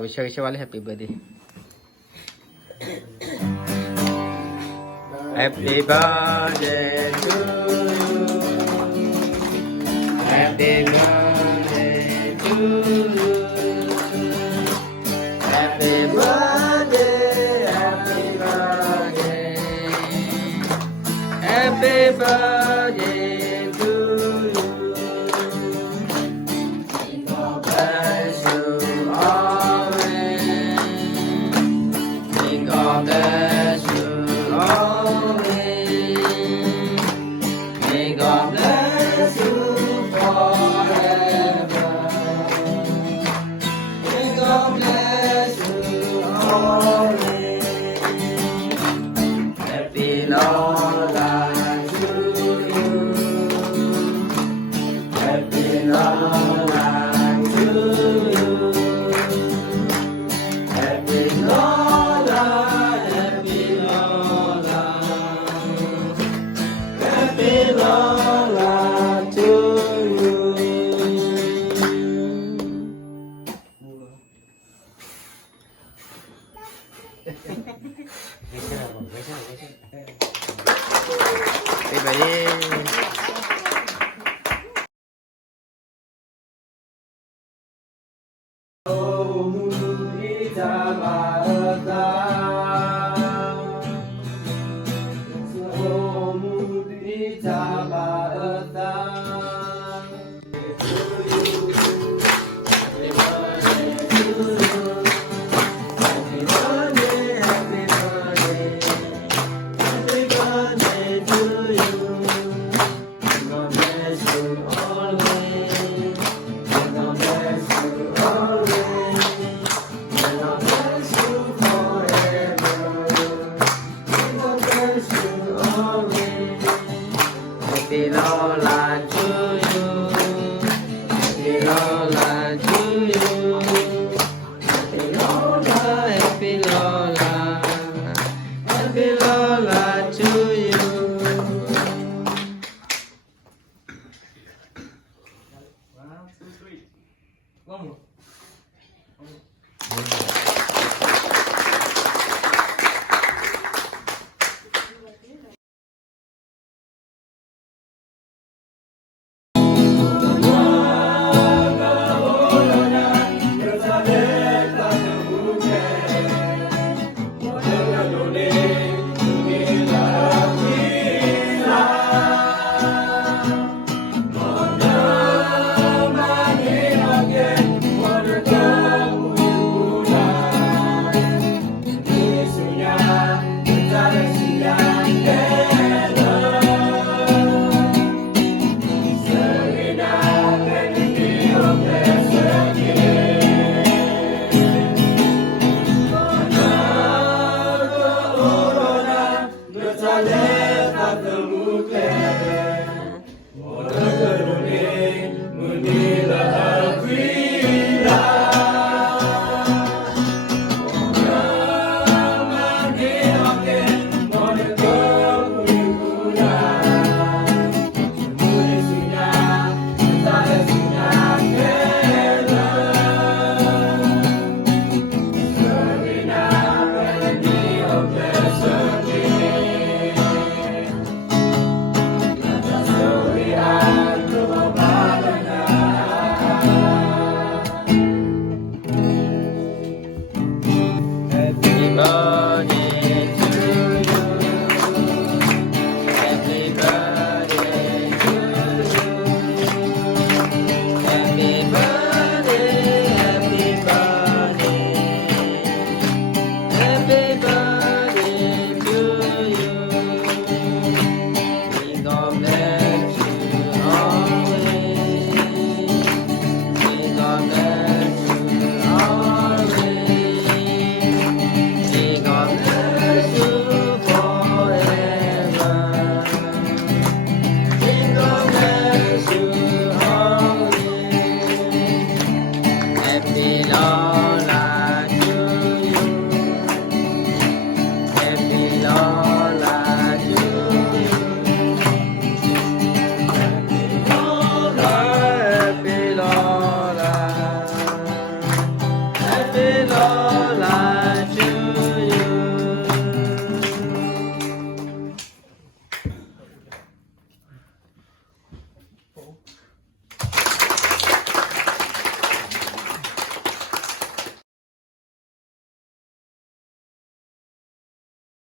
Wish you all happy birthday. Happy birthday to you. Happy birthday to you. Happy birthday, happy birthday. Happy birthday to you. God bless you always. God bless you always. May God bless you forever. May God bless you always. Happy long life to you. Happy long life to you. Happy long life, happy long life. Happy long life to you. Everybody. Happy long life to you. Happy long life to you. Happy long life, happy long life. Happy long life to you. One, two, three. One more.